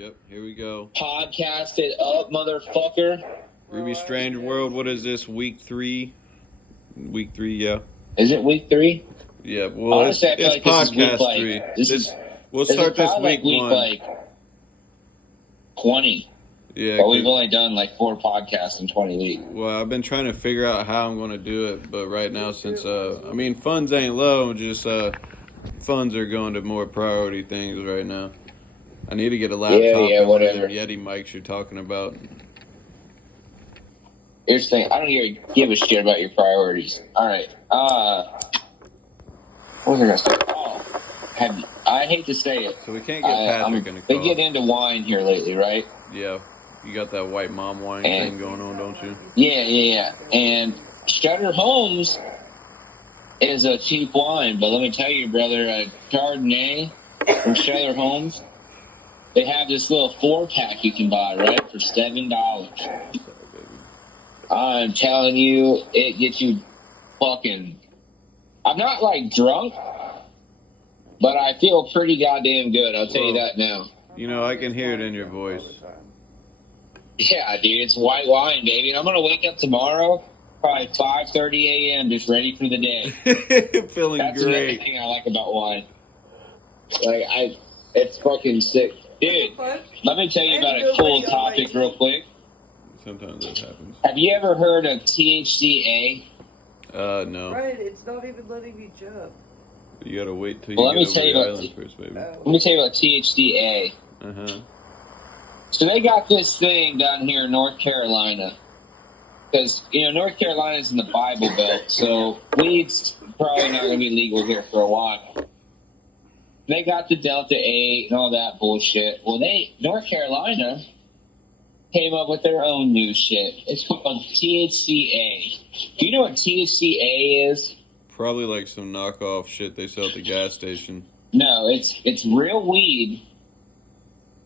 Yep, here we go. Podcast it up, motherfucker. Ruby Strange World, what is this, week 3? Week 3, yeah. Is it week 3? Yeah, well, Honestly, it's I feel like podcast this is 3. week, We'll start this like week 1. Like 20. Yeah, but we've only done like 4 podcasts in 20 weeks. Well, I've been trying to figure out how I'm going to do it, but right now, since, funds ain't low, just funds are going to more priority things right now. I need to get a laptop and whatever. Yeti mics you're talking about. Here's the thing. I don't even give a shit about your priorities. All right. What was I going to say? Oh, I hate to say it. So we can't get Patrick in the car. They get into wine here lately, right? Yeah. You got that white mom wine thing going on, don't you? Yeah. And Shutter Homes is a cheap wine, but let me tell you, brother, a Chardonnay from Shutter Homes, they have this little 4-pack you can buy, right, for $7. I'm telling you, it gets you fucking... I'm not, like, drunk, but I feel pretty goddamn good, I'll tell you that now. You know, I can hear it in your voice. Yeah, dude, it's white wine, baby. And I'm going to wake up tomorrow, probably 5:30 a.m., just ready for the day. Feeling That's great. That's another thing I like about wine. Like, it's fucking sick. Dude, let me tell you about a cool topic real quick. Sometimes that happens. Have you ever heard of THCA? No. Right, it's not even letting me jump. You gotta wait till you get over the island first, baby. Let me tell you about THCA. Uh-huh. So they got this thing down here in North Carolina. Because, North Carolina's in the Bible Belt, so weed's probably not going to be legal here for a while. They got the Delta 8 and all that bullshit. Well, North Carolina came up with their own new shit. It's called THCA. Do you know what THCA is? Probably like some knockoff shit they sell at the gas station. No, it's real weed.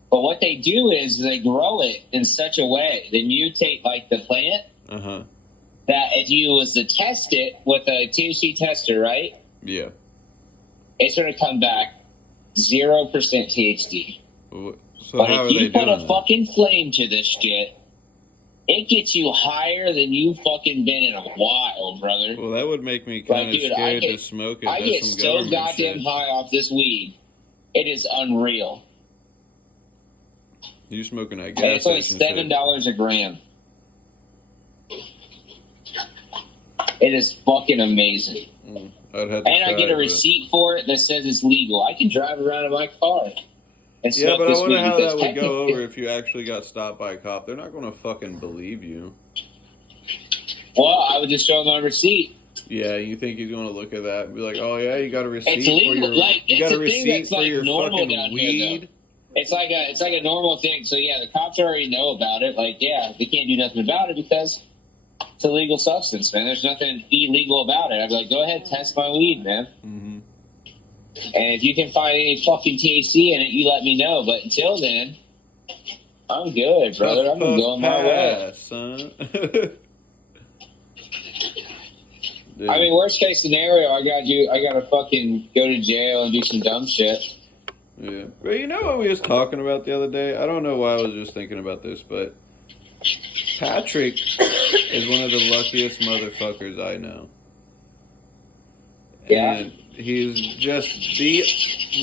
But what they do is they grow it in such a way, they mutate like the plant. Uh-huh. That if you was to test it with a THC tester, right? Yeah. It's going to come back 0% THC. So but how if you put a that? fucking flame to this shit, it gets you higher than you fucking been in a while, brother. Well, that would make me kind of scared to smoke it. I get so goddamn high off this weed. It is unreal. You smoking that gas station? It's like $7 a gram. It is fucking amazing. I'd have to I get a receipt for it that says it's legal. I can drive around in my car. Yeah, but I wonder how that would go over if you actually got stopped by a cop. They're not going to fucking believe you. Well, I would just show them my receipt. Yeah, you think he's going to look at that and be like, "Oh yeah, you got a receipt it's legal. for your you got a receipt for your fucking weed." Here, it's like a normal thing. So yeah, the cops already know about it. Like, yeah, they can't do nothing about it because it's a legal substance, man. There's nothing illegal about it. I'd be like, go ahead, test my weed, man. Mm-hmm. And if you can find any fucking THC in it, you let me know. But until then, I'm good, brother. I'm going my way. Son. I mean, worst case scenario, I gotta fucking go to jail and do some dumb shit. Yeah. Well, you know what we was talking about the other day? I don't know why I was just thinking about this, but Patrick is one of the luckiest motherfuckers I know. Yeah. And he's just the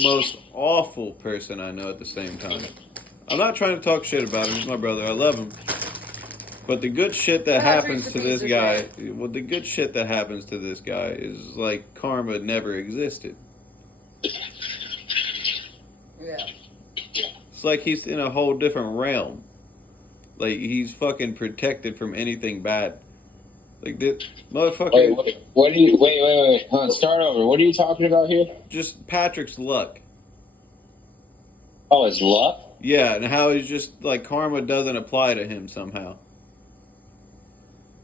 most awful person I know at the same time. I'm not trying to talk shit about him. He's my brother. I love him. But the good shit that happens to this guy, the good shit that happens to this guy is like karma never existed. Yeah. It's like he's in a whole different realm. Like, he's fucking protected from anything bad. Like, this motherfucker... Wait. Hold on, start over. What are you talking about here? Just Patrick's luck. Oh, his luck? Yeah, and how he's just, like, karma doesn't apply to him somehow.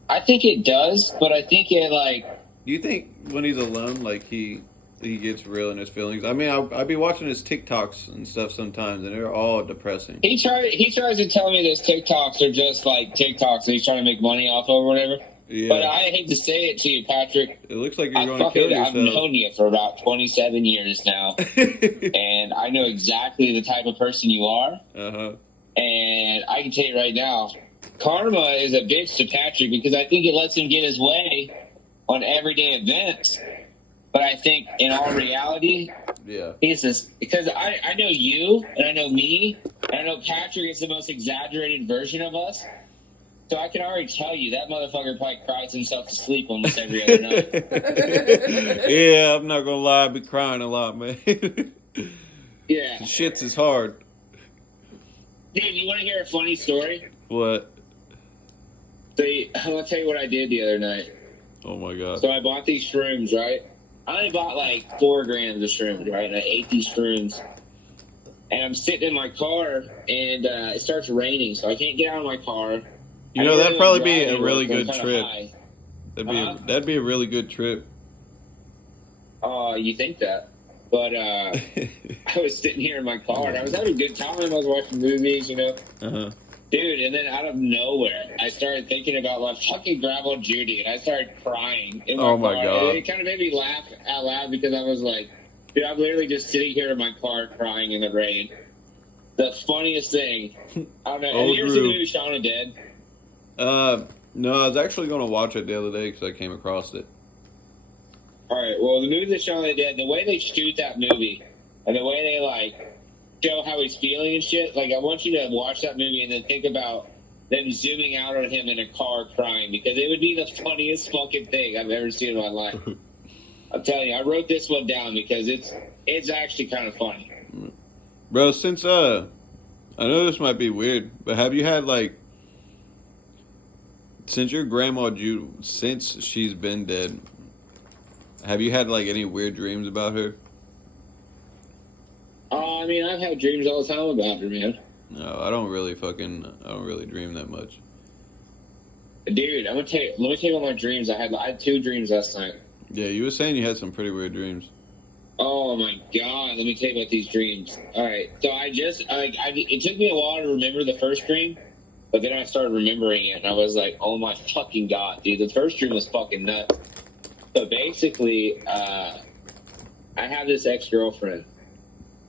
I think it does, but I think it, like... Do you think when he's alone, like, he gets real in his feelings? I mean, I'll be watching his TikToks and stuff sometimes, and they're all depressing. He tries to tell me those TikToks are just, like, TikToks that he's trying to make money off of or whatever. Yeah. But I hate to say it to you, Patrick. It looks like you're going to kill I've yourself. known you for about 27 years now, and I know exactly the type of person you are. Uh-huh. And I can tell you right now, karma is a bitch to Patrick because I think it lets him get his way on everyday events. But I think in all reality, Yeah. he's this, because I know you and I know me and I know Patrick is the most exaggerated version of us. So I can already tell you that motherfucker probably cries himself to sleep almost every other night. Yeah, I'm not going to lie. I be crying a lot, man. Yeah. Shits is hard. Dude, you want to hear a funny story? What? So I'll tell you what I did the other night. Oh, my God. So I bought these shrooms, right? I only bought like 4 grams of shrooms, right? And I ate these shrooms. And I'm sitting in my car, and it starts raining, so I can't get out of my car. You know, that'd probably be a driving really work, I'm good kinda trip. high. That'd be a really good trip. You think that? But I was sitting here in my car, and I was having a good time. I was watching movies, you know. Uh-huh. Dude, and then out of nowhere, I started thinking about my fucking grandma Judy, and I started crying in my Oh, my car. God. And it kind of made me laugh out loud because I was like, dude, I'm literally just sitting here in my car crying in the rain. The funniest thing. I don't know. Have Old you ever seen the Rube. movie Shaun of the Dead? No, I was actually going to watch it the other day because I came across it. All right. Well, the movie The Shaun of the Dead, the way they shoot that movie, and the way they like show how he's feeling and shit. Like, I want you to watch that movie and then think about them zooming out on him in a car crying because it would be the funniest fucking thing I've ever seen in my life. I'm telling you, I wrote this one down because it's actually kind of funny. Bro, since, I know this might be weird, but have you had, like, since your grandma since she's been dead, have you had, like, any weird dreams about her? I mean, I've had dreams all the time about her, man. No, I don't really dream that much. Dude, let me tell you about my dreams. I had 2 dreams last night. Yeah, you were saying you had some pretty weird dreams. Oh my god, let me tell you about these dreams. Alright, so it took me a while to remember the first dream, but then I started remembering it, and I was like, oh my fucking god, dude, the first dream was fucking nuts. So basically, I have this ex-girlfriend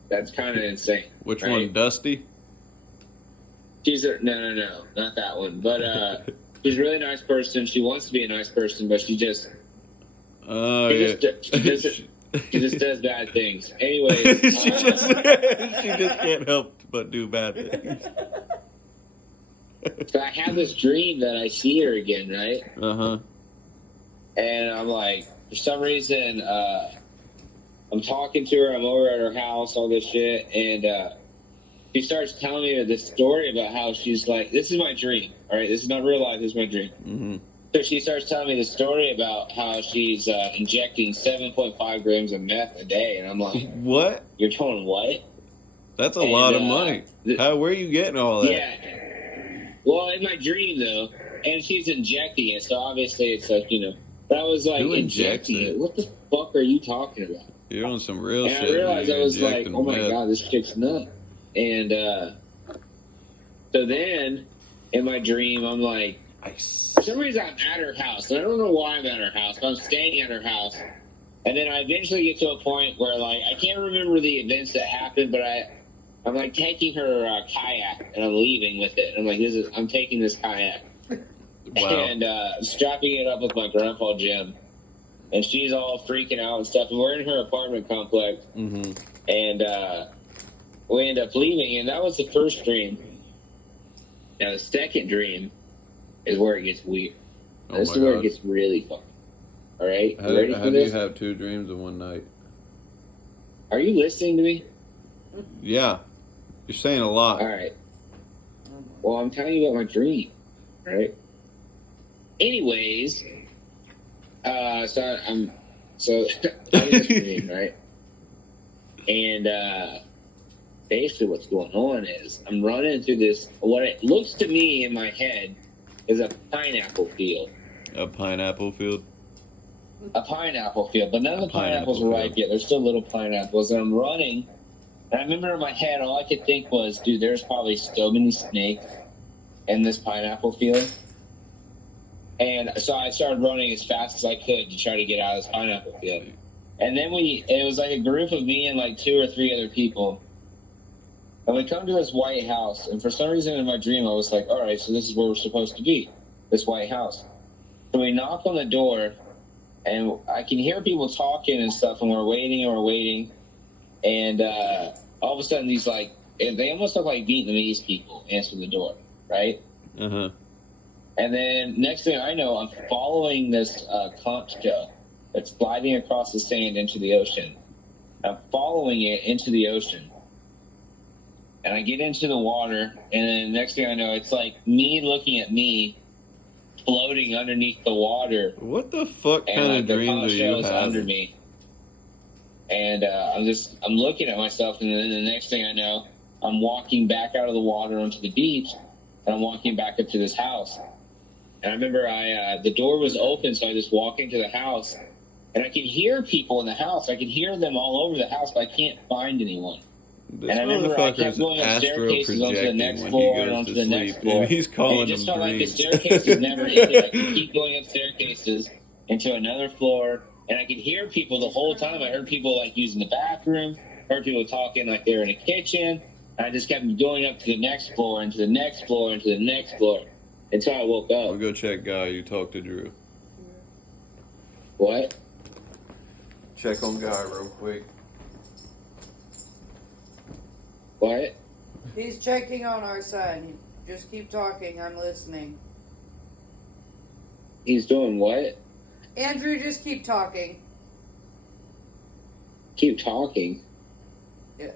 that's kind of insane. Which right? one, Dusty? She's no, not that one, but she's a really nice person. She wants to be a nice person, but she just... Oh, she yeah. She just does bad things. Anyways, she just can't help but do bad things. so I have this dream that I see her again, right? Uh-huh. And I'm like, for some reason, I'm talking to her. I'm over at her house, all this shit, and she starts telling me this story about how she's like, this is my dream, all right? This is not real life. This is my dream. Mm-hmm. So she starts telling me the story about how she's injecting 7.5 grams of meth a day, and I'm like, What? you're doing what? That's a lot of money. Where are you getting all that? Yeah. Well, in my dream, though, and she's injecting it, so obviously it's like, you know. But I was like, Who injects injecting it? What the fuck are you talking about? You're on some real And shit. I realized man. I was You're like, injecting oh my meth. god, this chick's nuts. And so then, in my dream, I'm like, Ice. for some reason I'm at her house. And I don't know why I'm at her house, but I'm staying at her house. And then I eventually get to a point where, like, I can't remember the events that happened, but I'm like taking her kayak and I'm leaving with it. I'm like, I'm taking this kayak. Wow. And strapping it up with my grandpa Jim. And she's all freaking out and stuff. And we're in her apartment complex. Mm-hmm. And we end up leaving. And that was the first dream. Now, the second dream is where it gets weird. Oh This my is where God. it gets really fun. All right? How, You ready how for do you this? have 2 dreams in one night? Are you listening to me? Yeah. You're saying a lot. All right. Well, I'm telling you about my dream. All right? Anyways, so I'm in this dream, right? And basically what's going on is I'm running through this, what it looks to me in my head is a pineapple field. A pineapple field? A pineapple field, but none of the pineapples pineapple are ripe yet. They're still little pineapples, and I'm running. And I remember in my head, all I could think was, dude, there's probably so many snakes in this pineapple field. And so I started running as fast as I could to try to get out of this pineapple field. And then it was like a group of me and like 2 or 3 other people. And we come to this white house. And for some reason in my dream, I was like, all right, so this is where we're supposed to be, this white house. So we knock on the door, and I can hear people talking and stuff, and we're waiting. And all of a sudden, these like, they almost look like Vietnamese people answer the door, right? Uh-huh. And then next thing I know, I'm following this conch shell that's gliding across the sand into the ocean. I'm following it into the ocean. And I get into the water, and then next thing I know, it's like me looking at me floating underneath the water. What the fuck And kind like, of the dreams are conch you shell is under having? me. And I'm looking at myself, and then the next thing I know, I'm walking back out of the water onto the beach, and I'm walking back up to this house. And I remember the door was open, so I just walk into the house, and I can hear people in the house. I can hear them all over the house, but I can't find anyone. This And I remember I kept motherfucker's going up astral staircases onto the projecting next when floor he and goes onto to the next sleep, floor. and he's And calling it just them felt like the dreams. staircases never ended. I could keep going up staircases into another floor, and I could hear people the whole time. I heard people like using the bathroom, heard people talking like they were in a kitchen. And I just kept going up to the next floor, and to the next floor, and to the next floor, until I woke I'll up. go check Guy. You talk to Drew. What? Check on Guy real quick. What? He's checking on our son. Just keep talking. I'm listening. He's doing what? Andrew, just keep talking. Keep talking. Yeah.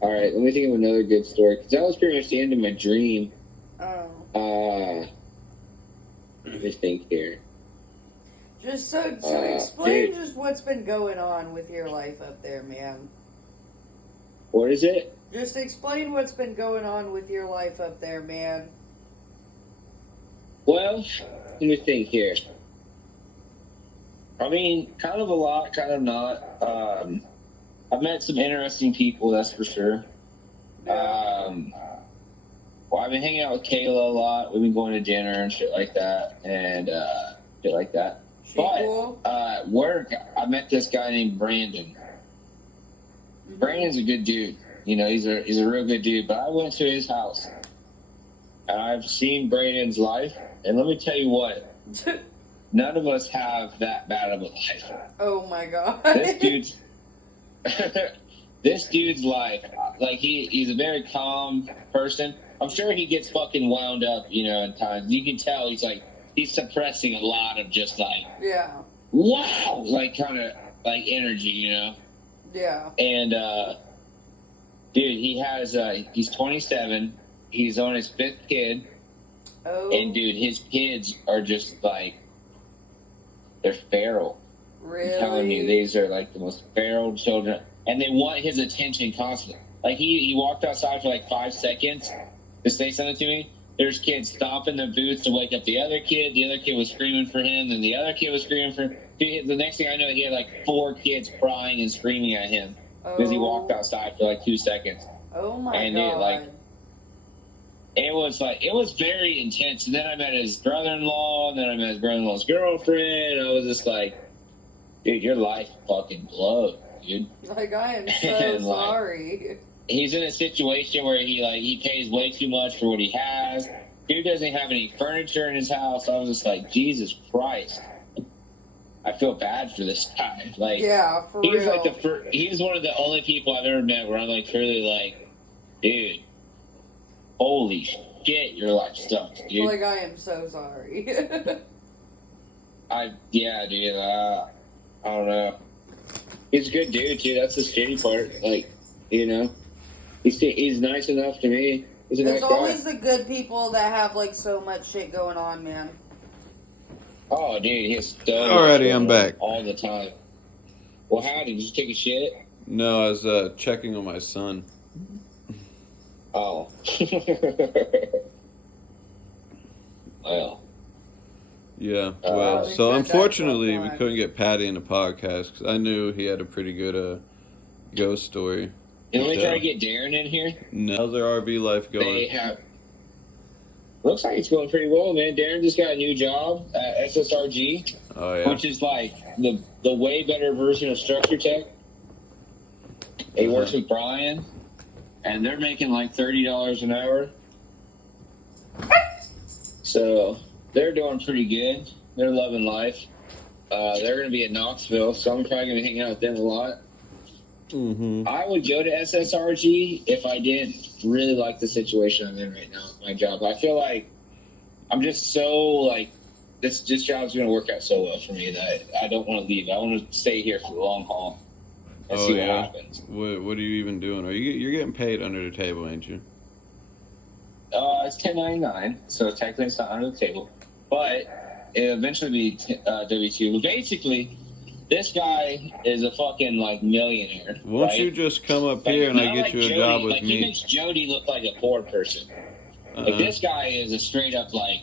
All right, let me think of another good story, because that was pretty much the end of my dream. Oh. Let me think here. Just so explain dude. just what's been going on with your life up there, man. What is it? Just explain what's been going on with your life up there, man. Well, let me think here. I mean, kind of a lot, kind of not. I've met some interesting people, that's for sure. Well, I've been hanging out with Kayla a lot. We've been going to dinner and shit like that, and shit like that. She But cool? at work, I met this guy named Brandon. Brandon's a good dude. You know, he's a real good dude. But I went to his house, and I've seen Brandon's life, and let me tell you what. None of us have that bad of a life. Oh my god. This dude's life, like he's a very calm person. I'm sure he gets fucking wound up, you know, at times. You can tell he's suppressing a lot of just like, Yeah. wow, like kind of like energy, you know? Yeah. And, dude, he's 27. He's on his 5th kid. Oh. And dude, his kids are just like, they're feral. Really? I'm telling you, these are like the most feral children, and they want his attention constantly. Like he walked outside for like 5 seconds to say something to me. There's kids stomping their boots to wake up the other kid. The other kid was screaming for him, and the other kid was screaming for him. Dude, the next thing I know, he had like 4 kids crying and screaming at him because he walked outside for like 2 seconds. Oh my And god. dude, like, it was very intense. And then I met his brother-in-law, and then I met his brother-in-law's girlfriend. I was just like, dude, your life fucking blows, dude. Like, I am so And, like, sorry. He's in a situation where he pays way too much for what he has. Dude doesn't have any furniture in his house. I was just like, Jesus Christ. I feel bad for this guy. Like, Yeah, for he's real. like he's one of the only people I've ever met where I'm like truly like, dude, holy shit, your life sucks, dude. Like, I am so sorry. Yeah, dude. I don't know. He's a good dude too. That's the shitty part. Like, you know, he's nice enough to me. He's a There's nice guy. always the good people that have, like, so much shit going on, man. Oh, dude, he's so Alrighty, I'm back. all the time. Well, how did you take a shit? No, I was checking on my son. Oh. Well. Yeah, Oh, well, they so said unfortunately that's we why. couldn't get Patty in the podcast because I knew he had a pretty good ghost story. Can we So, try to get Darren in here? how's their RV life They going? have. Looks like it's going pretty well, man. Darren just got a new job at SSRG, Oh yeah. which is like the way better version of Structure Tech. He works with Brian, and they're making like $30 an hour. So they're doing pretty good. They're loving life. They're going to be in Knoxville, so I'm probably going to be hanging out with them a lot. Mm-hmm. I would go to SSRG if I didn't really like the situation I'm in right now with my job. I feel like I'm just so like this job's going to work out so well for me that I don't want to leave. I want to stay here for the long haul and see what happens. What are you even doing? You're getting paid under the table, ain't you? It's 1099, so technically it's not under the table, but it'll eventually be W2. But basically, this guy is a fucking like millionaire. Won't right? you just come up here and I not get like you a Jody, job with like, me? He makes Jody look like a poor person. Like this guy is a straight up like,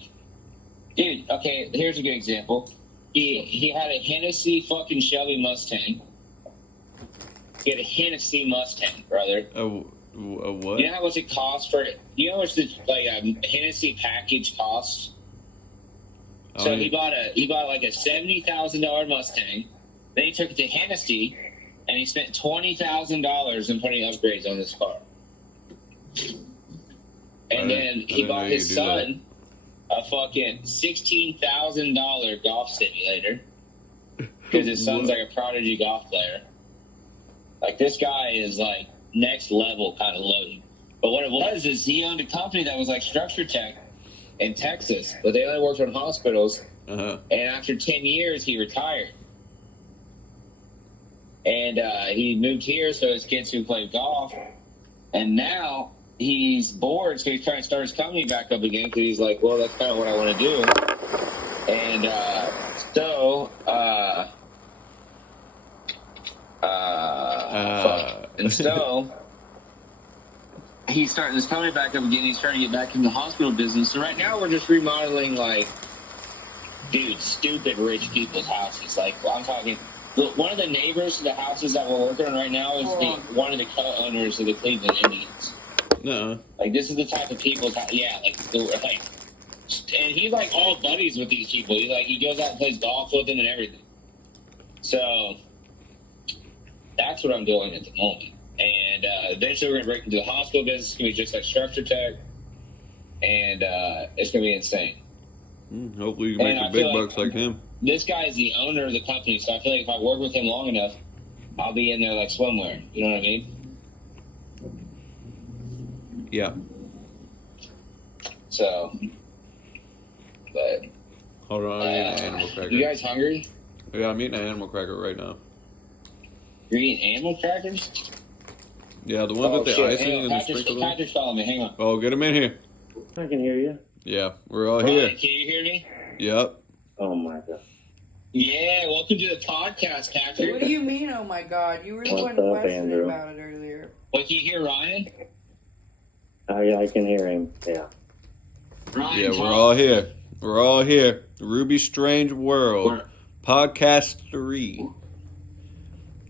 dude. Okay, here's a good example. He had a Hennessy fucking Shelby Mustang. He had a Hennessy Mustang, brother. A what? You know how much it costs for it? You know how much the Hennessy package costs? So he bought like a $70,000 Mustang. Then he took it to Hennessy, and he spent $20,000 in putting upgrades on this car. And then he bought his son a fucking $16,000 golf simulator because his son's like a prodigy golf player. Like this guy is like next level kind of loaded. But what it was is he owned a company that was like Structure Tech in Texas, but they only worked on hospitals. And after 10 years, he retired. And he moved here so his kids could play golf. And now he's bored, so he's trying to start his company back up again because he's like, well, that's kind of what I want to do. And so he's starting this company back up again. He's trying to get back into the hospital business. So right now we're just remodeling, like, dude, stupid rich people's houses. Like, I'm talking, one of the neighbors to the houses that we're working on right now is one of the co-owners of the Cleveland Indians. No. Like, this is the type of people's house. Yeah, like, and he's like all buddies with these people. He goes out and plays golf with them and everything. So that's what I'm doing at the moment. And eventually we're going to break into the hospital business. It's going to be just like Structure Tech. And it's going to be insane. Hopefully you can make the big bucks like him. This guy is the owner of the company, so I feel like if I work with him long enough, I'll be in there like swimwear. You know what I mean? Yeah. So, but... Hold on, I'm eating an animal cracker. You guys hungry? Yeah, I'm eating an animal cracker right now. You're eating animal crackers? Yeah, the one with the icing and the sprinkles. Patrick's calling me. Hang on. Oh, get him in here. I can hear you. Yeah, we're all Ryan, here. Can you hear me? Yep. Oh my god. Yeah, welcome to the podcast, Patrick. What do you mean, oh my god? You were the What's one up, questioning Andrew? about it earlier. What, can you hear Ryan? Yeah, I can hear him. Yeah. Ryan, Yeah, talk. we're all here. We're all here. Ruby Strange World. Podcast 3.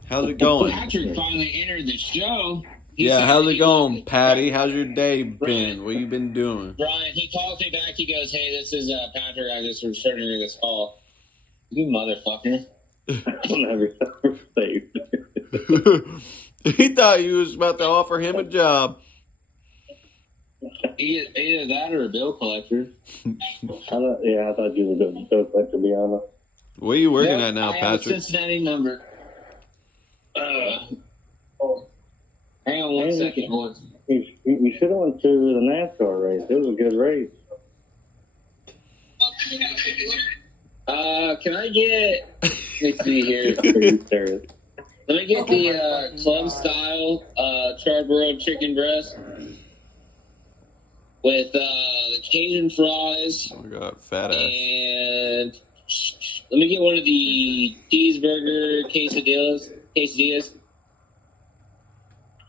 How's it going? Patrick finally entered the show. Yeah, how's it going, Patty? How's your day been? What you been doing? Brian, he calls me back. He goes, hey, this is Patrick. I just returning this call. You motherfucker. I don't have your saved. He thought you was about to offer him a job. Either that or a bill collector. I thought you were doing so quick, to be honest. Where are you working Yep, at now, I have a Patrick? Cincinnati number. Hang on one second, boys. You should have went to the NASCAR race. It was a good race. Can I get, let's see here. Are you serious? Let me get the club style charbroiled chicken breast with the Cajun fries. Oh my god, fat ass. And let me get one of the cheeseburger quesadillas.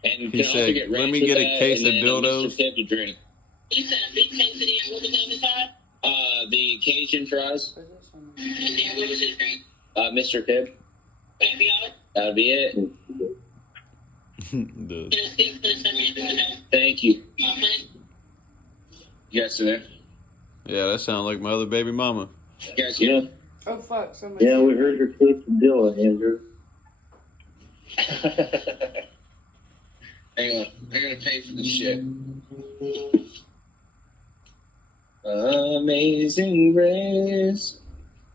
And He said, get "Let ranch me with get a that, case and of then dildos." Mr. Pibb to drink. You said a big quesadilla. What was the other side? The Cajun fries. And then what was his drink? Mr. Pibb. Would it be all? That would be it. The- And a stick for the 7 minutes. Thank you. Honey? You guys still there? Yeah, that sounds like my other baby mama. You guys hear? Oh fuck! Somebody. Yeah, we heard your case of Dylan, Andrew. Hang on, I gotta pay for this shit. Amazing Grace.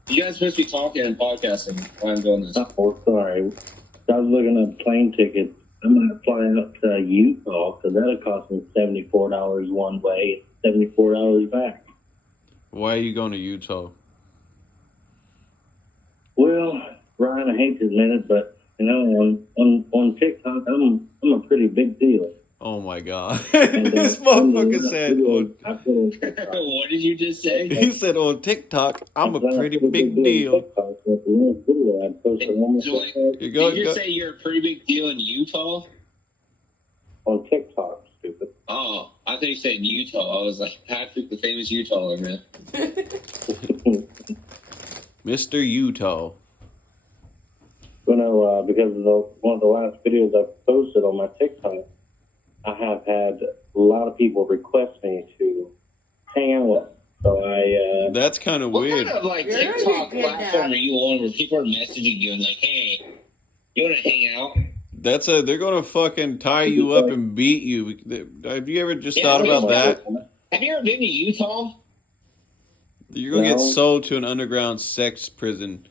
You guys supposed to be talking and podcasting while I'm doing this. Oh, sorry. I was looking at plane tickets. I'm going to fly up to Utah because that'll cost me $74 one way, $74 back. Why are you going to Utah? Well, Ryan, I hate to admit it, but you know, on TikTok, I'm a pretty big deal. Oh my god. And, This motherfucker said What did you just say? he said on TikTok, I'm a pretty big deal. You go, Did you go. say you're a pretty big deal in Utah? On TikTok, stupid. Oh, I thought you said in Utah. I was like, Patrick, the famous Utah man. Mr. Utah. You know, because of one of the last videos I posted on my TikTok, I have had a lot of people request me to hang out with them. So That's kind of What weird. kind of like You're TikTok good platform now. are you on where people are messaging you and like, hey, you want to hang out? They're gonna fucking tie you up and beat you. Have you ever just thought about that? Have you ever been to Utah? You're gonna get No. sold to an underground sex prison.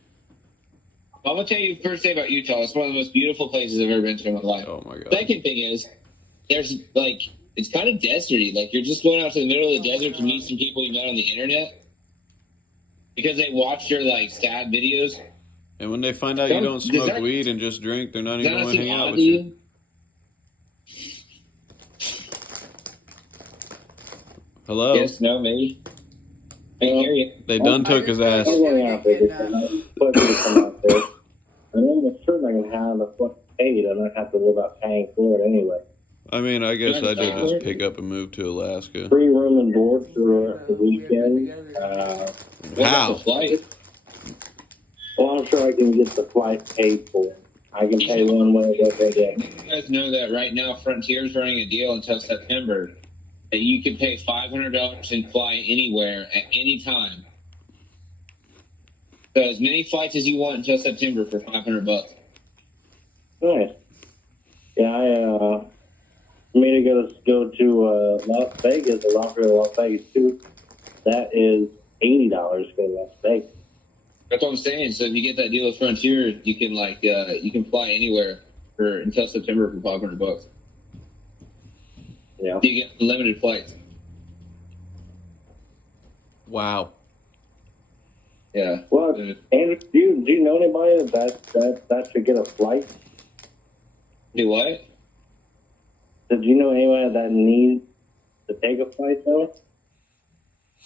I'm gonna tell you the first thing about Utah. It's one of the most beautiful places I've ever been to in my life. Oh my god. Second thing is, there's like, it's kind of deserty. Like you're just going out to the middle of the desert to meet some people you met on the internet because they watched your like sad videos. And when they find out you don't Does smoke that- weed and just drink, they're not Does even that gonna seem hang out odd with to you. you? Hello? Yes, no, maybe. I can hear you. They done took his ass. I'm going out there to come out there. And then the shirt I can have a fucking paid. I don't have to worry about paying for it anyway. I mean, I guess I did just pick up and move to Alaska. Free room and board for the weekend. What about How? the flight? Well, I'm sure I can get the flight paid for. I can pay one way every day. You guys know that right now Frontier is running a deal until September that you can pay $500 and fly anywhere at any time. So as many flights as you want until September for $500. Nice. Yeah, for me to go to Las Vegas, or Las Vegas too, that is $80 to go to Las Vegas. That's what I'm saying. So if you get that deal with Frontier, you can you can fly anywhere for until September for $500. Yeah. So you get limited flights. Wow. Yeah. Well, Andrew, do you know anybody that should get a flight? Do what? Did you know anybody that needs to take a flight though?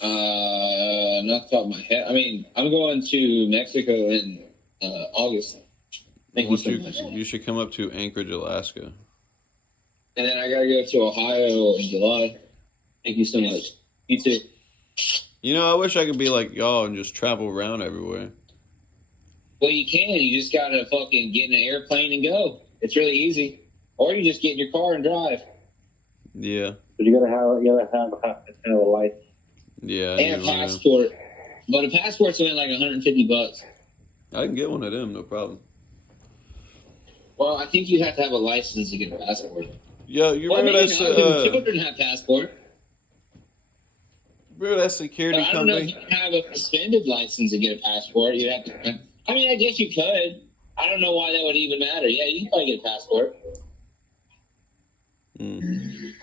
Not off the top of my head. I mean, I'm going to Mexico in August. Thank you so much. You should come up to Anchorage, Alaska. And then I gotta go to Ohio in July. Thank you so much. You too. You know, I wish I could be like y'all and just travel around everywhere. Well, you can. You just gotta fucking get in an airplane and go. It's really easy. Or you just get in your car and drive. Yeah. But you gotta have a license. Yeah. I And a need one of them. passport. But a passport's only like $150. I can get one of them, no problem. Well, I think you have to have a license to get a passport. Yeah, you Well, remember maybe that? not, because the children have passport. Remember that security But I don't know if company? you can have a suspended license to get a passport. You have to. I mean, I guess you could. I don't know why that would even matter. Yeah, you can probably get a passport. Mm.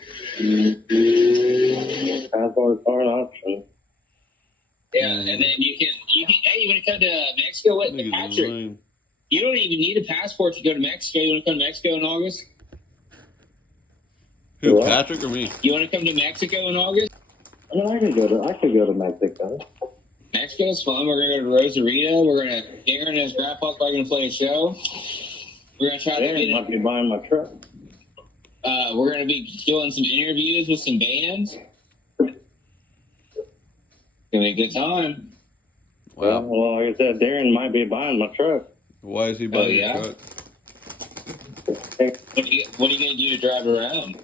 Passports are an option. Yeah, and then you can. Hey, you want to come to Mexico with Niggas is Patrick? lame. You don't even need a passport to go to Mexico. You want to come to Mexico in August? Who, What? Patrick or me? You want to come to Mexico in August? I mean, I could go to Mexico. Mexico's fun. We're gonna go to Rosarito. We're gonna Darren and his grandpa's probably gonna play a show. We're gonna try to Darren get. might be buying my truck. We're gonna be doing some interviews with some bands. Gonna be a good time. Wow. Well, like I said, Darren might be buying my truck. Why is he buying yeah? your truck? What are you gonna do to drive around?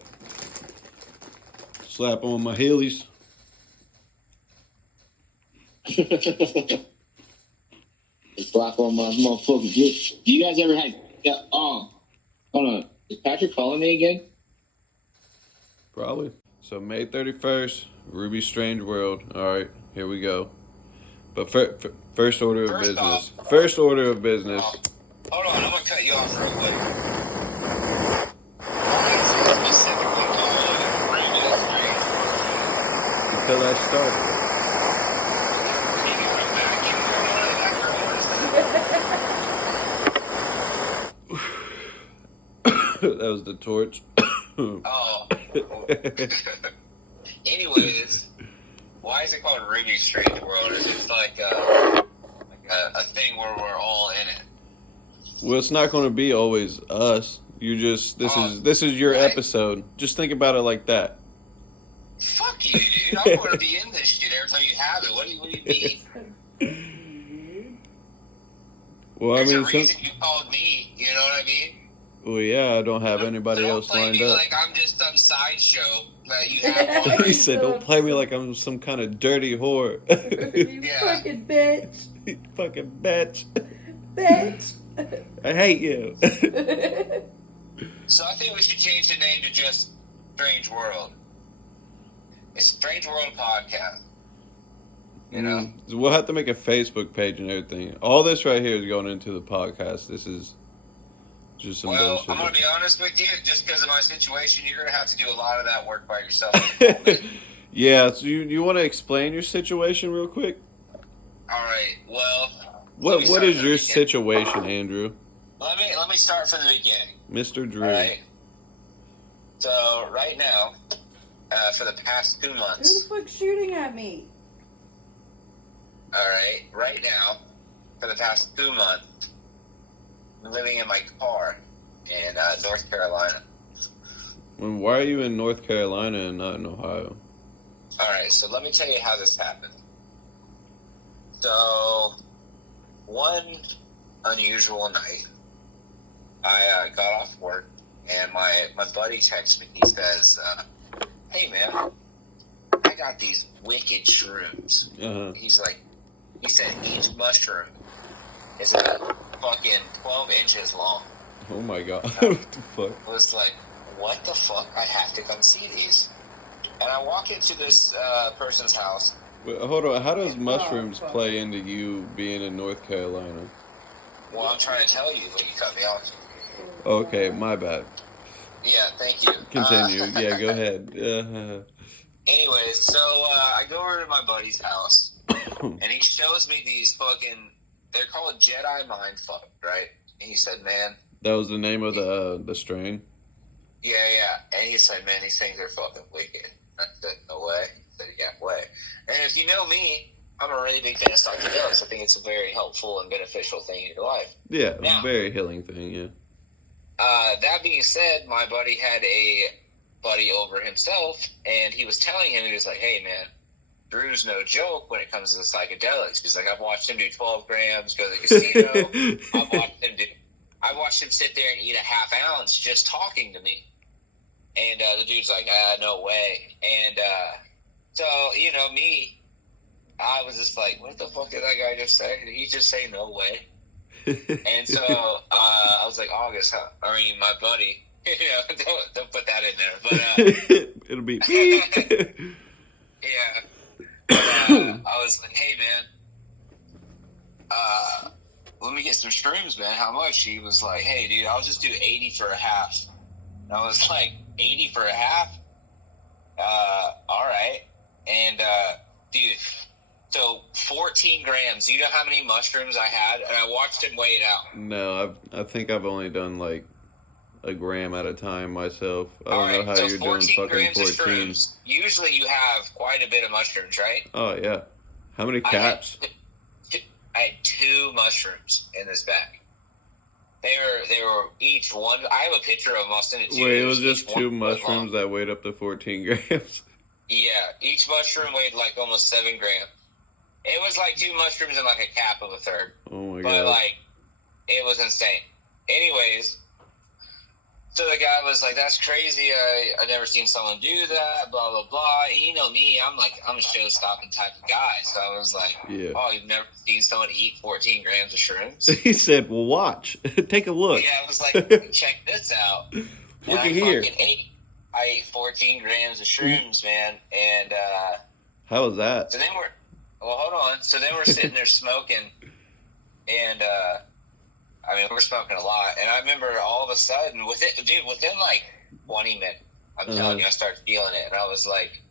Slap on my Heelys. Slap on my motherfucking dick. Do you guys ever had? Yeah. Oh, hold on. Is Patrick calling me again? Probably. So May 31st, Ruby Strange World. All right, here we go. But first order of First business. off- First order of business. Hold on, I'm gonna cut you off real quick. Why is it specifically called Ruby Strange? Until I started. You got a vacuum going on in that girl, or is that? That was the torch. Oh. Anyways, why is it called Ruby Strange World? Is it like a thing where we're all in it? Well, it's not going to be always us. You just this is your right. episode. Just think about it like that. Fuck you, dude. I want to be in this shit every time you have it. What do you mean? Well, I There's mean, a reason you called me. You know what I mean? well, yeah, I don't have anybody Don't else play lined me up. like I'm just some sideshow that you have on. He said, "Don't play me like I'm some kind of dirty whore." You Yeah. fucking bitch. You fucking bitch. Bitch. I hate you. So I think we should change the name to just Strange World. It's Strange World Podcast. You know? So we'll have to make a Facebook page and everything. All this right here is going into the podcast. This is just some Well, bullshit. I'm going to be honest with you. Just because of my situation, you're going to have to do a lot of that work by yourself. Yeah, so you want to explain your situation real quick? All right. Well, What start is from your the beginning. situation, Andrew? Let me start from the beginning. Mr. Drew. All right. So right now, for the past 2 Who months, the fuck's shooting at me? all right, right now, for the past 2 months, I'm living in my car in North Carolina. Why are you in North Carolina and not in Ohio? All right, so let me tell you how this happened. So, one unusual night, I got off work, and my buddy texts me. He says, "Hey man, I got these wicked shrooms." Uh-huh. He said each mushroom is like fucking 12 inches long. Oh my god. What the fuck? I was like, what the fuck? I have to come see these. And I walk into this person's house. Wait, hold on. How does mushrooms fuck. play into you being in North Carolina? Well, I'm trying to tell you, but you cut me off. Okay, my bad. Yeah, thank you. Continue. Yeah, go ahead. Anyways, so I go over to my buddy's house, and he shows me these fucking, they're called Jedi Mind Fuck, right? And he said, man, That was the name of the strain. yeah. And he said, man, these things are fucking wicked. I said, no way. He said, yeah, way. And if you know me, I'm a really big fan of psychedelics. I think it's a very helpful and beneficial thing in your life. Yeah, Now- very healing thing. Yeah. That being said, my buddy had a buddy over himself, and he was telling him, he was like, hey, man, Drew's no joke when it comes to the psychedelics. He's like, I've watched him do 12 grams, go to the casino. I watched him sit there and eat a half ounce just talking to me. And the dude's like, no way. And so, you know, me, I was just like, what the fuck did that guy just say? Did he just say no way? And so I was like, August, huh? I mean, my buddy. You know, don't put that in there. But It'll be beep. yeah, but, I was like, hey man, let me get some shrooms, man. How much? He was like, hey dude, I'll just do 80 for a half. And I was like, 80 for a half? All right. And dude, so 14 grams. You know how many mushrooms I had? And I watched him weigh it out. No, I think I've only done like a gram at a time myself. I don't know how so you're doing 14 fucking grams of 14. shrooms. Usually you have quite a bit of mushrooms, right? Oh yeah. How many caps? I had 2 mushrooms in this bag. They were each one. I have a picture of them. I'll send it to you. Wait, it was Each just one 2 foot mushrooms long. that weighed up to 14 grams. Yeah, each mushroom weighed like almost 7 grams. It was like 2 mushrooms and like a cap of a third. Oh my But god. like, it was insane. Anyways, So the guy was like, "That's crazy. I never seen someone do that. Blah blah blah." And you know me, I'm a show-stopping type of guy. So I was like, Yeah. "Oh, you've never seen someone eat 14 grams of shrooms?" He said, "Well, watch. Take a look." Yeah, I was like, "Check this out." Look And at here. I ate 14 grams of shrooms, man, and How was that? so then hold on. So then we're sitting there smoking, and we're smoking a lot. And I remember all of a sudden, within like 20 minutes, I'm telling you, I started feeling it, and I was like,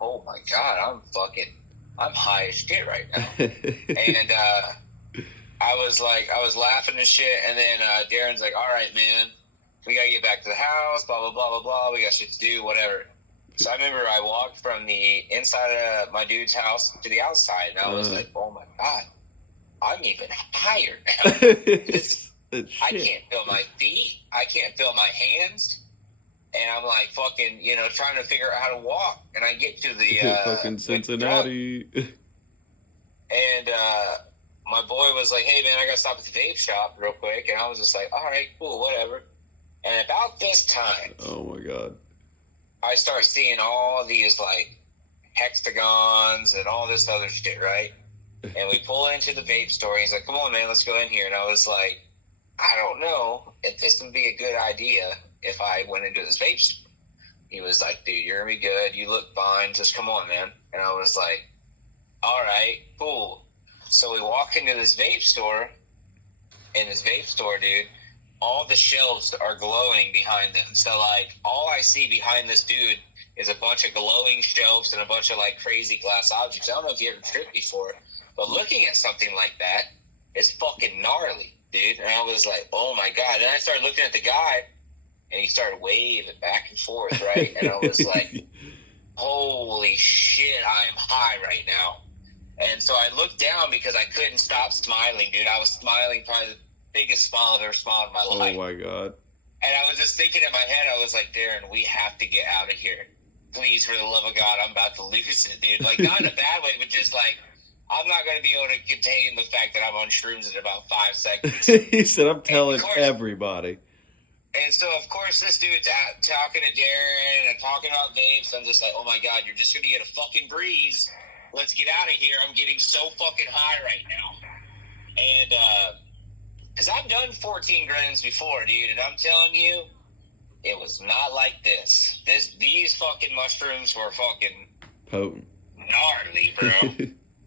"Oh my god, I'm high as shit right now." And I was laughing and shit, and then Darren's like, "All right, man, we gotta get back to the house, blah blah blah blah blah. We got shit to do, whatever." So I remember I walked from the inside of my dude's house to the outside, and I was like, "Oh my god, I'm even higher now." I can't feel my feet, I can't feel my hands, and I'm like fucking, trying to figure out how to walk. And I get to the fucking Cincinnati. And my boy was like, "Hey man, I gotta stop at the vape shop real quick." And I was just like, "All right, cool, whatever." And about this time, Oh my god. I start seeing all these like hexagons and all this other shit, right? And we pull into the vape store, and he's like, "Come on, man, let's go in here." And I was like, "I don't know if this would be a good idea if I went into this vape store." He was like, "Dude, you're gonna be good. You look fine. Just come on, man." And I was like, "All right, cool." So we walk into this vape store. In this vape store, dude, all the shelves are glowing behind them. So, like, all I see behind this dude is a bunch of glowing shelves and a bunch of, like, crazy glass objects. I don't know if you ever tripped before, but looking at something like that is fucking gnarly, dude. And I was like, oh, my God. And I started looking at the guy, and he started waving back and forth, right? And I was like, holy shit, I am high right now. And so I looked down because I couldn't stop smiling, dude. I was smiling probably the biggest smile I've ever smiled in my life. Oh my god. And I was just thinking in my head, I was like, "Darren, we have to get out of here. Please, for the love of God, I'm about to lose it, dude." Like, not in a bad way, but just like, I'm not going to be able to contain the fact that I'm on shrooms in about 5 seconds. He said, "I'm telling everybody." And so, of course, this dude's out talking to Darren and talking about vapes. I'm just like, oh my God, you're just going to get a fucking breeze. Let's get out of here. I'm getting so fucking high right now. And, because I've done 14 grams before, dude, and I'm telling you, it was not like this. These fucking mushrooms were fucking Potent. gnarly, bro.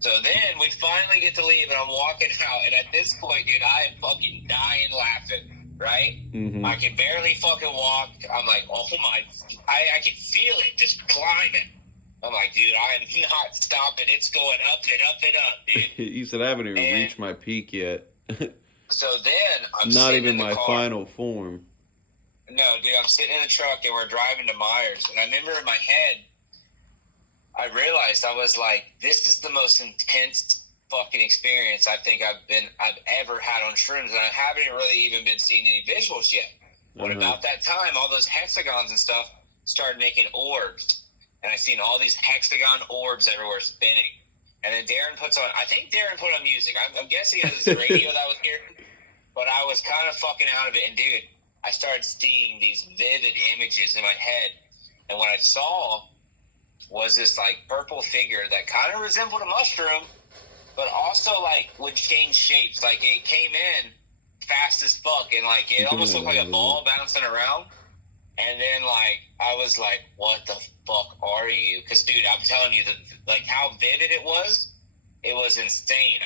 So then we finally get to leave, and I'm walking out, and at this point, dude, I am fucking dying laughing, right? Mm-hmm. I can barely fucking walk. I'm like, oh my, I can feel it just climbing. I'm like, dude, I am not stopping. It's going up and up and up, dude. He said, "I haven't even reached my peak yet." So then I'm Not sitting even in the my car. final form. No, dude, I'm sitting in the truck and we're driving to Myers. And I remember in my head, I realized, I was like, this is the most intense fucking experience I think I've ever had on shrooms. And I haven't really even been seeing any visuals yet. But about that time, all those hexagons and stuff started making orbs. And I seen all these hexagon orbs everywhere spinning. And then Darren puts on, I think Darren put on music. I'm guessing it was the radio that I was hearing. But I was kind of fucking out of it. And dude, I started seeing these vivid images in my head. And what I saw was this like purple figure that kind of resembled a mushroom, but also like would change shapes. Like it came in fast as fuck, and like it almost looked like a ball bouncing around. And then like I was like, "What the fuck are you?" Because dude, I'm telling you, like how vivid it was insane.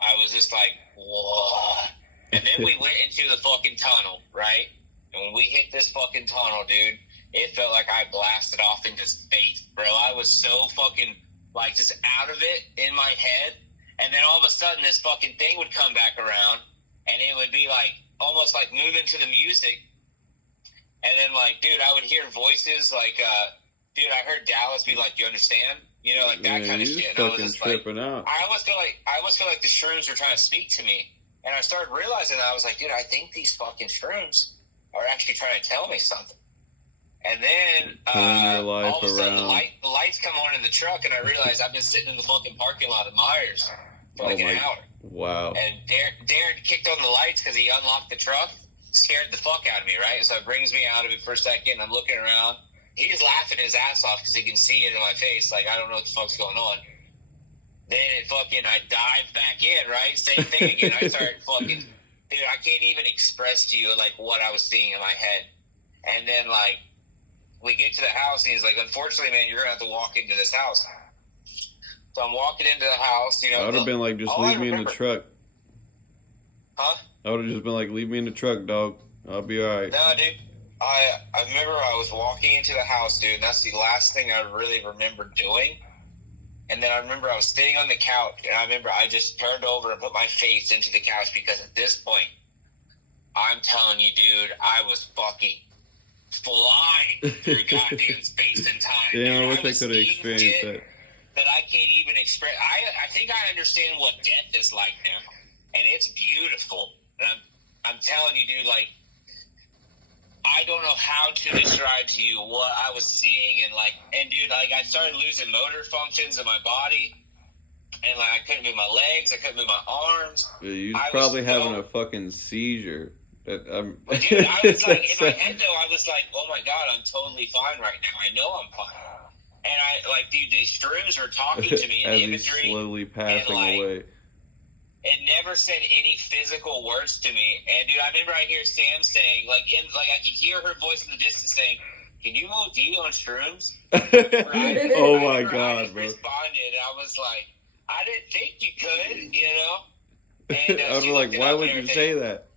I was just like, whoa. And then we went into the fucking tunnel, right? And when we hit this fucking tunnel, dude, it felt like I blasted off into space, bro. I was so fucking like just out of it in my head. And then all of a sudden, this fucking thing would come back around, and it would be like almost like moving to the music. And then, like, dude, I would hear voices like, dude, I heard Dallas be like, "You understand?" You know, like that kind of shit. And I was just tripping like, out. I almost feel like the shrooms were trying to speak to me. And I started realizing that I was like, dude, I think these fucking shrooms are actually trying to tell me something. And then all of a sudden, the lights come on in the truck, and I realized I've been sitting in the fucking parking lot of Myers for like an hour. Wow. And Darren kicked on the lights because he unlocked the truck. scared the fuck out of me, right? So it brings me out of it for a second. I'm looking around. He's laughing his ass off because he can see it in my face. Like, I don't know what the fuck's going on. Then I dive back in, right? Same thing again. I start fucking, dude, I can't even express to you, like, what I was seeing in my head. And then, like, we get to the house, and he's like, unfortunately, man, you're going to have to walk into this house. So I'm walking into the house, you know. I would have been like, just leave me in the truck. Huh? I would have just been like, leave me in the truck, dog. I'll be alright. No, dude. I remember I was walking into the house, dude, and that's the last thing I really remember doing. And then I remember I was sitting on the couch, and I remember I just turned over and put my face into the couch because at this point, I'm telling you, dude, I was fucking flying through goddamn space and time. Yeah, I Dude, wish I was could have seeing experienced shit that. that I can't even express. I think I understand what death is like now, and it's beautiful. And I'm telling you, dude, like, I don't know how to describe to you what I was seeing, and dude, like, I started losing motor functions in my body, and like, I couldn't move my legs, I couldn't move my arms. Yeah, you was I probably was having so- a fucking seizure. But dude, I was like, in my head though, I was like, oh my god, I'm totally fine right now. I know I'm fine. And I, like, dude, these shrooms were talking to me in As he's imagery. slowly passing like, away. It never said any physical words to me. And dude, I remember I hear Sam saying, like I could hear her voice in the distance saying, "Can you OD on shrooms?" Oh my I god, just bro. responded. I was like, I didn't think you could, you know. And, I was she like, looked it why up would and you everything. say that?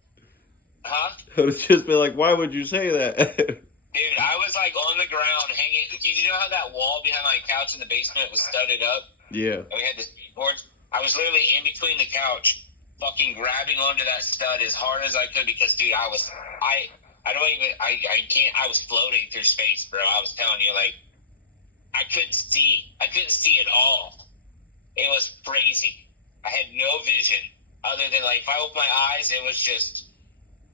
Huh? I would just be like, why would you say that? Dude, I was like on the ground hanging. Did you know how that wall behind my couch in the basement was studded up? Yeah. And we had this board. I was literally in between the couch, fucking grabbing onto that stud as hard as I could because, dude, I was floating through space, bro. I was telling you, like, I couldn't see at all. It was crazy. I had no vision other than, like, if I opened my eyes, it was just,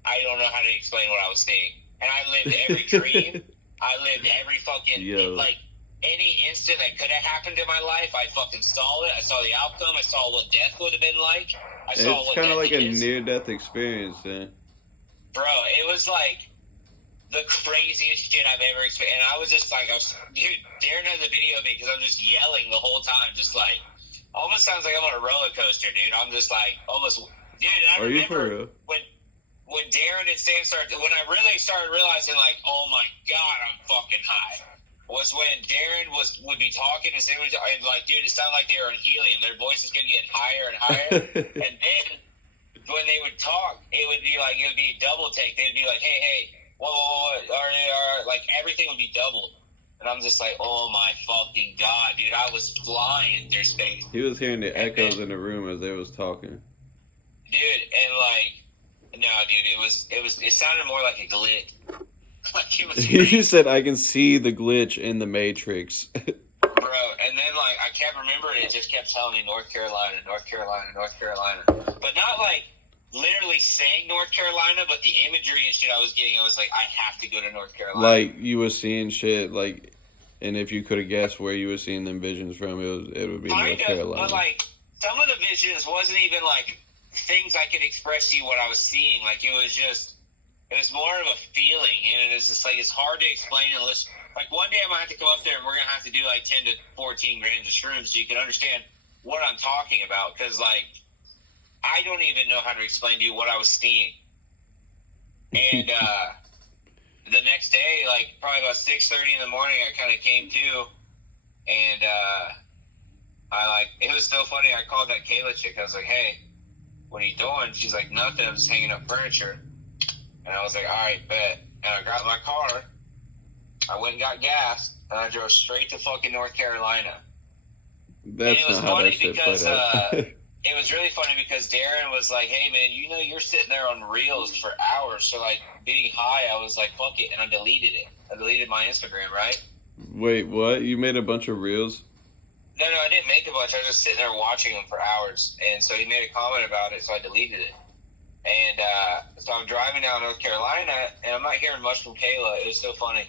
I don't know how to explain what I was seeing. And I lived every dream. I lived every fucking, like, any instant that could have happened in my life, I fucking saw it. I saw the outcome. I saw what death would have been like. I saw It's what kind of death like a is. near-death experience, man. Bro, it was like the craziest shit I've ever experienced. And I was just like, dude, Darren has a video of me because I'm just yelling the whole time, just like, almost sounds like I'm on a roller coaster, dude. I'm just like, almost, dude, and I Are you for remember real? when Darren and Sam when I really started realizing, like, oh my god, I'm fucking high, was when Darren would be talking and Sam would be talking, like, dude, it sounded like they were on helium. Their voices kept getting higher and higher. And then when they would talk, it would be like, it would be a double take. They'd be like, hey, whoa, all right, like, everything would be doubled. And I'm just like, oh my fucking god, dude, I was flying through space. He was hearing the echoes in the room as they was talking. Dude, and like, no, dude, it sounded more like a glitch. Like, it was He said, I can see the glitch in the Matrix. bro. And then, like, I kept remembering it, just kept telling me North Carolina, North Carolina, North Carolina. But not like literally saying North Carolina, but the imagery and shit I was getting, I was like, I have to go to North Carolina. Like, you were seeing shit, like, and if you could have guessed where you were seeing them visions from, it would be North Carolina. But, like, some of the visions wasn't even, like, things I could express to you what I was seeing. Like, it was more of a feeling, and it's just, like, it's hard to explain unless, like, one day I'm going to have to come up there and we're going to have to do, like, 10 to 14 grams of shrooms so you can understand what I'm talking about, because, like, I don't even know how to explain to you what I was seeing. And, the next day, like, probably about 6:30 in the morning, I kind of came to, and, it was so funny, I called that Kayla chick, I was like, hey, what are you doing? She's like, nothing, I'm just hanging up furniture. And I was like, all right, bet. And I got in my car, I went and got gas, and I drove straight to fucking North Carolina. That's And it was not how funny that shit because, played out. it was really funny because Darren was like, hey, man, you know you're sitting there on Reels for hours, so, like, being high, I was like, fuck it, and I deleted it. I deleted my Instagram, right? Wait, what? You made a bunch of reels? No, I didn't make a bunch. I was just sitting there watching them for hours. And so he made a comment about it, so I deleted it. And so I'm driving down North Carolina, and I'm not hearing much from Kayla. It was so funny.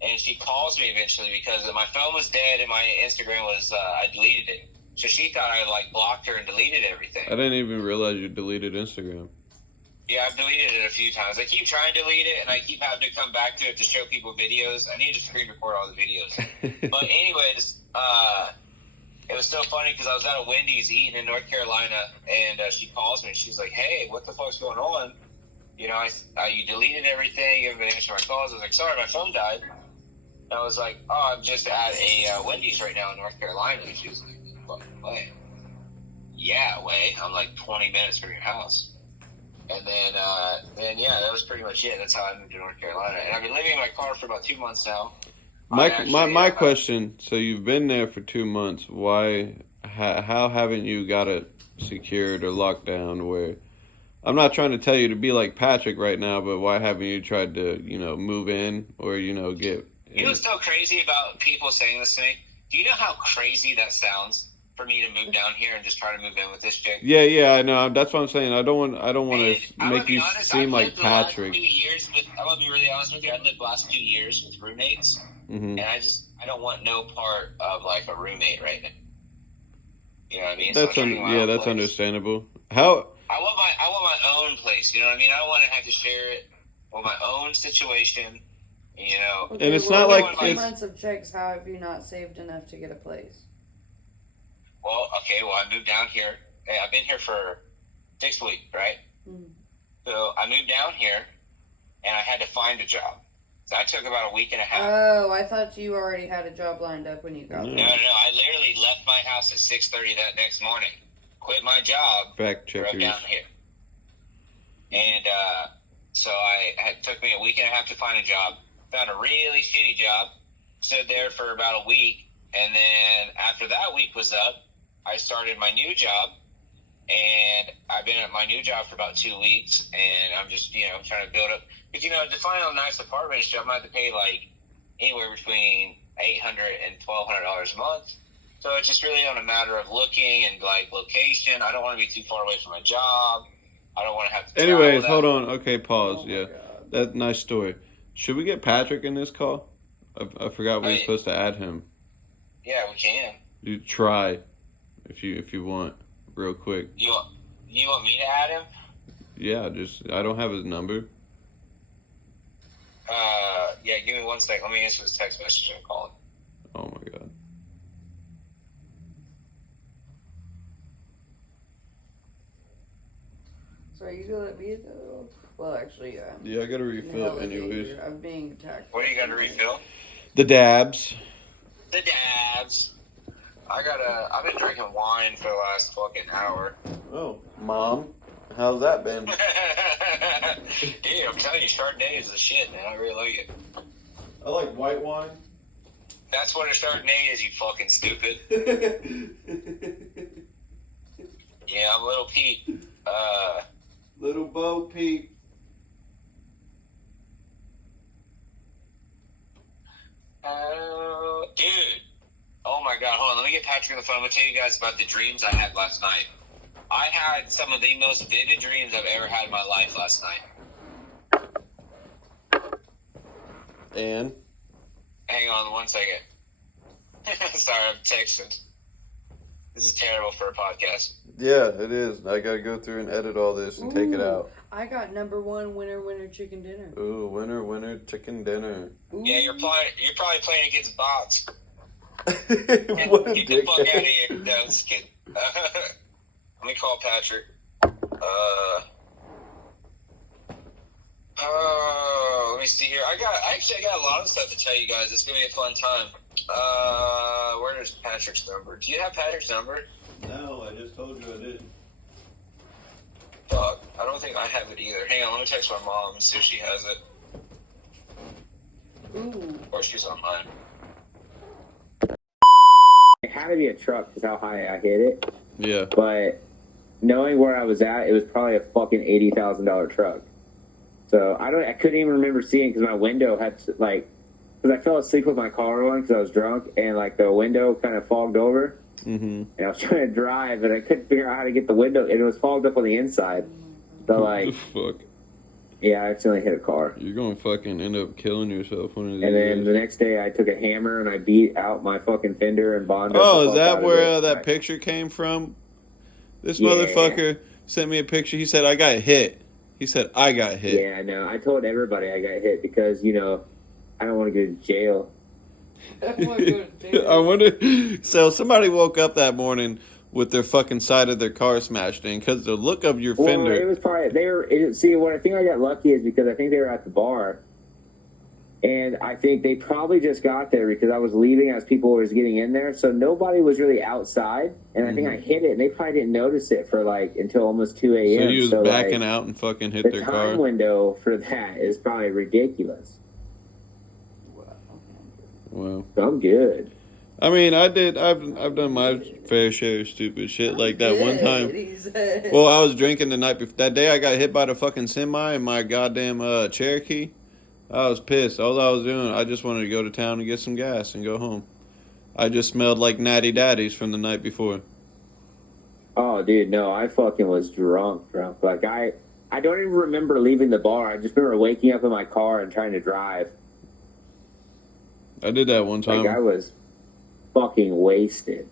And she calls me eventually because my phone was dead and my Instagram was, I deleted it. So she thought I, like, blocked her and deleted everything. I didn't even realize you deleted Instagram. Yeah, I've deleted it a few times. I keep trying to delete it, and I keep having to come back to it to show people videos. I need to screen record all the videos. But anyways, it was so funny because I was at a Wendy's eating in North Carolina, and she calls me, and she's like, hey, what the fuck's going on? You know, you deleted everything, you haven't been answering my calls. I was like, sorry, my phone died. And I was like, oh, I'm just at a Wendy's right now in North Carolina. And she was like, fucking way. Yeah, way. I'm like 20 minutes from your house. And then yeah, that was pretty much it. That's how I moved to North Carolina. And I've been living in my car for about 2 months now. My question. So you've been there for 2 months. Why? How haven't you got it secured or locked down? Where I'm not trying to tell you to be like Patrick right now, but why haven't you tried to move in or get? You know what's so crazy about people saying this to me? Do you know how crazy that sounds for me to move down here and just try to move in with this chick? Yeah, I know. That's what I'm saying. I don't want to make you seem like Patrick. I'm gonna be really honest with you. I've lived the last 2 years with roommates, and I don't want no part of like a roommate right now. You know what I mean? That's understandable. How? I want my own place. You know what I mean? I don't want to have to share it with my own situation. You know, Okay, and it's not like 2 months of checks. How have you not saved enough to get a place? Well, okay. Well, I moved down here. Hey, I've been here for 6 weeks, right? Mm. So I moved down here, and I had to find a job. So I took about a week and a half. Oh, I thought you already had a job lined up when you got there. No. I literally left my house at 6:30 that next morning. Quit my job. Fact Drove checkers. down here. And so it took me a week and a half to find a job. Found a really shitty job. Stood there for about a week. And then after that week was up, I started my new job. And I've been at my new job for about 2 weeks. And I'm just, trying to build up. Because, to find a nice apartment and shit, I'm going to have to pay like anywhere between $800 and $1,200 a month. So it's just really on a matter of looking and like location. I don't want to be too far away from my job. I don't want to have to. Anyways, hold on. Okay, pause. Oh my Yeah, God. that nice story. Should we get Patrick in this call? I forgot we were supposed to add him. Yeah, we can. You try, if you want, real quick. You want me to add him? Yeah, I don't have his number. Yeah. Give me 1 second. Let me answer this text message and call him. Oh my God. So are you gonna let me though? Well, actually, Yeah, I gotta refill anyways. I'm being attacked. What do you got to refill? The dabs. The dabs. I've been drinking wine for the last fucking hour. Oh, Mom, how's that been? Dude, I'm telling you, Chardonnay is the shit, man. I really like it. I like white wine. That's what a Chardonnay is, you fucking stupid. Yeah, I'm Little Pete. Little Bo Peep. Dude. Oh my God, hold on. Let me get Patrick on the phone. I'm going to tell you guys about the dreams I had last night. I had some of the most vivid dreams I've ever had in my life last night. And? Hang on 1 second. Sorry, I'm texting. This is terrible for a podcast. Yeah, it is. I gotta go through and edit all this and take it out. I got number 1 winner chicken dinner. Ooh, winner, chicken dinner. Ooh. Yeah, you're probably playing against bots. What a Get the fuck out of dickhead. here. No, I'm just kidding. Let me call Patrick. Let me see here. I got a lot of stuff to tell you guys. It's gonna be a fun time. Where's Patrick's number? Do you have Patrick's number? No, I just told you I didn't. Fuck. I don't think I have it either. Hang on, let me text my mom and see if she has it. Ooh. Or she's on mine. It had to be a truck because how high I hit it. Yeah. But knowing where I was at, it was probably a fucking $80,000 truck. So I couldn't even remember seeing because my window had because I fell asleep with my car on because I was drunk and like the window kind of fogged over. Mm-hmm. And I was trying to drive and I couldn't figure out how to get the window. And it was fogged up on the inside. So What the like, fuck? yeah, I accidentally hit a car. You're gonna fucking end up killing yourself one of these And then days. the next day I took a hammer and I beat out my fucking fender and bonded. Oh, the is fuck that out of where it. that picture came from? This Yeah. motherfucker sent me a picture. He said, I got hit. He said, I got hit. Yeah, no, I told everybody I got hit because, you know, I don't want to go to jail. I'm not gonna do I it. wonder. So somebody woke up that morning with their fucking side of their car smashed in because the look of your Well, fender. it was probably, see, what I think I got lucky is because I think they were at the bar. And I think they probably just got there because I was leaving as people was getting in there. So nobody was really outside. And I think I hit it, and they probably didn't notice it for like until almost 2 a.m. So he was backing like, out and fucking hit the their time car. window for that is probably ridiculous. Wow. So I'm good. I mean, I've done my fair share of stupid shit like that one time. He said. Well, I was drinking the night before. That day I got hit by the fucking semi in my goddamn Cherokee. I was pissed. All I was doing, I just wanted to go to town and get some gas and go home. I just smelled like Natty Daddies from the night before. Oh, dude, no, I fucking was drunk. Like, I don't even remember leaving the bar. I just remember waking up in my car and trying to drive. I did that one time. Like, I was fucking wasted.